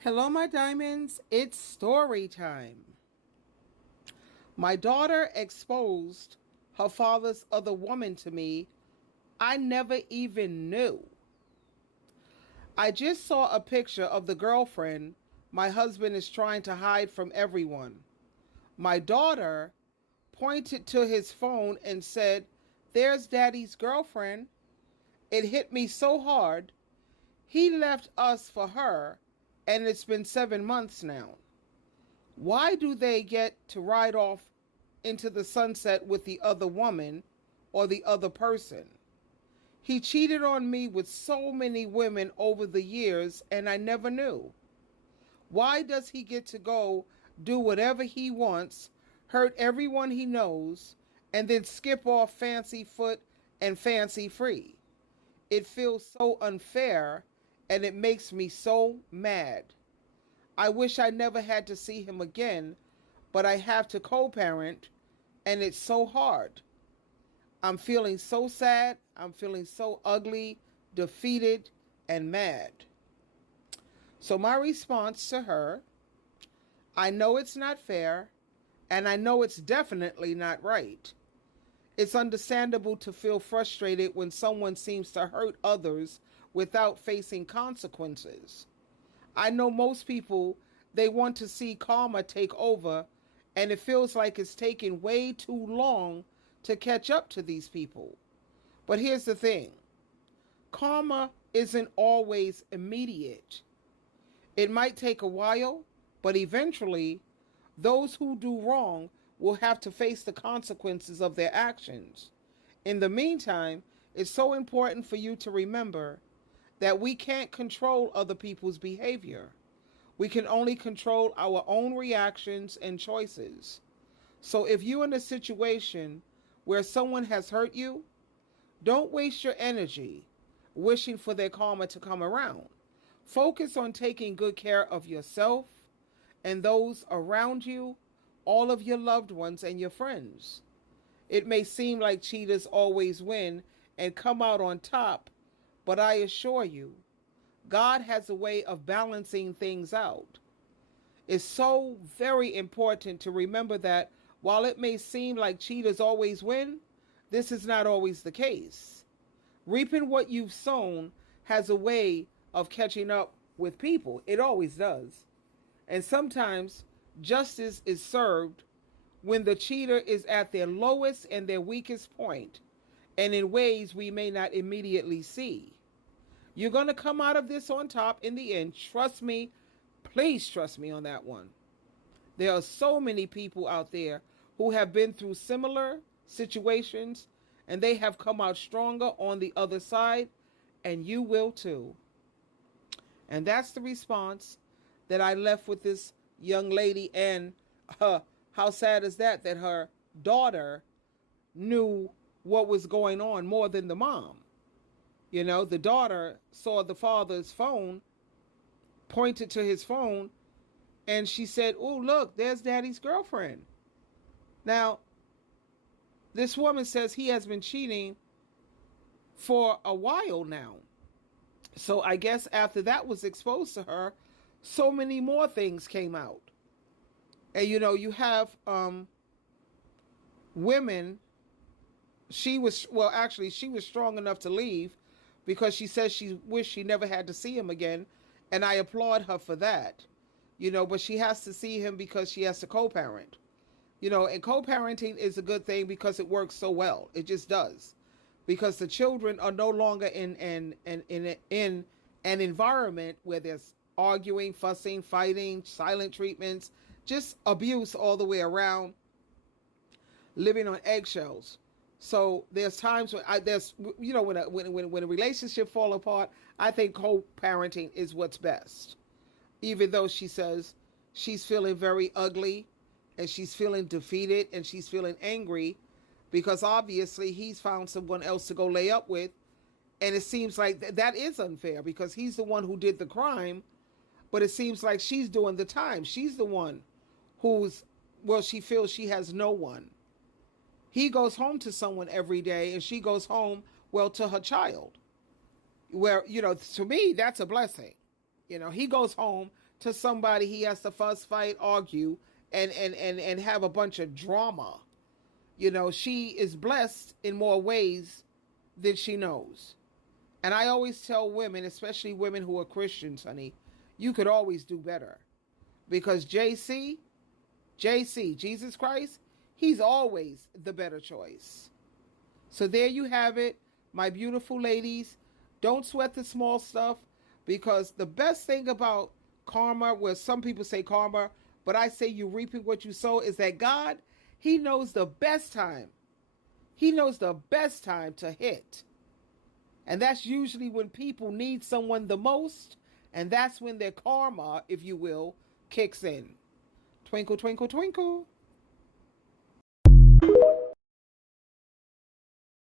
Hello, my diamonds. It's story time. My daughter exposed her father's other woman to me. I never even knew. I just saw a picture of the girlfriend my husband is trying to hide from everyone. My daughter pointed to his phone and said, "There's daddy's girlfriend." It hit me so hard. He left us for her, and it's been 7 months now. Why do they get to ride off into the sunset with the other woman or the other person? He cheated on me with so many women over the years and I never knew. Why does he get to go do whatever he wants, hurt everyone he knows, and then skip off fancy foot and fancy free? It feels so unfair and it makes me so mad. I wish I never had to see him again, but I have to co-parent and it's so hard. I'm feeling so sad. I'm feeling so ugly, defeated, and mad. So my response to her, I know it's not fair, and I know it's definitely not right. It's understandable to feel frustrated when someone seems to hurt others without facing consequences. I know most people, they want to see karma take over, and it feels like it's taking way too long to catch up to these people. But here's the thing. Karma isn't always immediate. It might take a while, but eventually, those who do wrong will have to face the consequences of their actions. In the meantime, it's so important for you to remember that we can't control other people's behavior. We can only control our own reactions and choices. So if you're in a situation where someone has hurt you, don't waste your energy wishing for their karma to come around. Focus on taking good care of yourself and those around you, all of your loved ones and your friends. It may seem like cheaters always win and come out on top, but I assure you, God has a way of balancing things out. It's so very important to remember that while it may seem like cheaters always win, this is not always the case. Reaping what you've sown has a way of catching up with people. It always does. And sometimes justice is served when the cheater is at their lowest and their weakest point, and in ways we may not immediately see. You're going to come out of this on top in the end. Trust me. Please trust me on that one. There are so many people out there who have been through similar situations and they have come out stronger on the other side, and you will too. And that's the response that I left with this young lady. And how sad is that her daughter knew what was going on more than the mom. You know, the daughter saw the father's phone, pointed to his phone, and she said, "Oh, look, there's daddy's girlfriend." Now, this woman says he has been cheating for a while now. So I guess after that was exposed to her, so many more things came out. And you know, you have women. She was strong enough to leave because she says she wished she never had to see him again, and I applaud her for that. You know, but she has to see him because she has to co-parent. You know, and co-parenting is a good thing because it works so well. It just does. Because the children are no longer in an environment where there's arguing, fussing, fighting, silent treatments, just abuse all the way around, living on eggshells. So there's times when when a relationship fall apart, I think co-parenting is what's best. Even though she says she's feeling very ugly and she's feeling defeated and she's feeling angry because obviously he's found someone else to go lay up with. And it seems like that is unfair because he's the one who did the crime, but it seems like she's doing the time. She's the one she feels she has no one. He goes home to someone every day and she goes home, to her child. Where, to me, that's a blessing. He goes home to somebody he has to fuss, fight, argue, and have a bunch of drama. You know, she is blessed in more ways than she knows. And I always tell women, especially women who are Christians, honey, you could always do better. Because JC, Jesus Christ, he's always the better choice. So there you have it, my beautiful ladies. Don't sweat the small stuff, because the best thing about karma, where some people say karma, but I say you reaping what you sow, is that God, he knows the best time. He knows the best time to hit. And that's usually when people need someone the most, and that's when their karma, if you will, kicks in. Twinkle, twinkle, twinkle.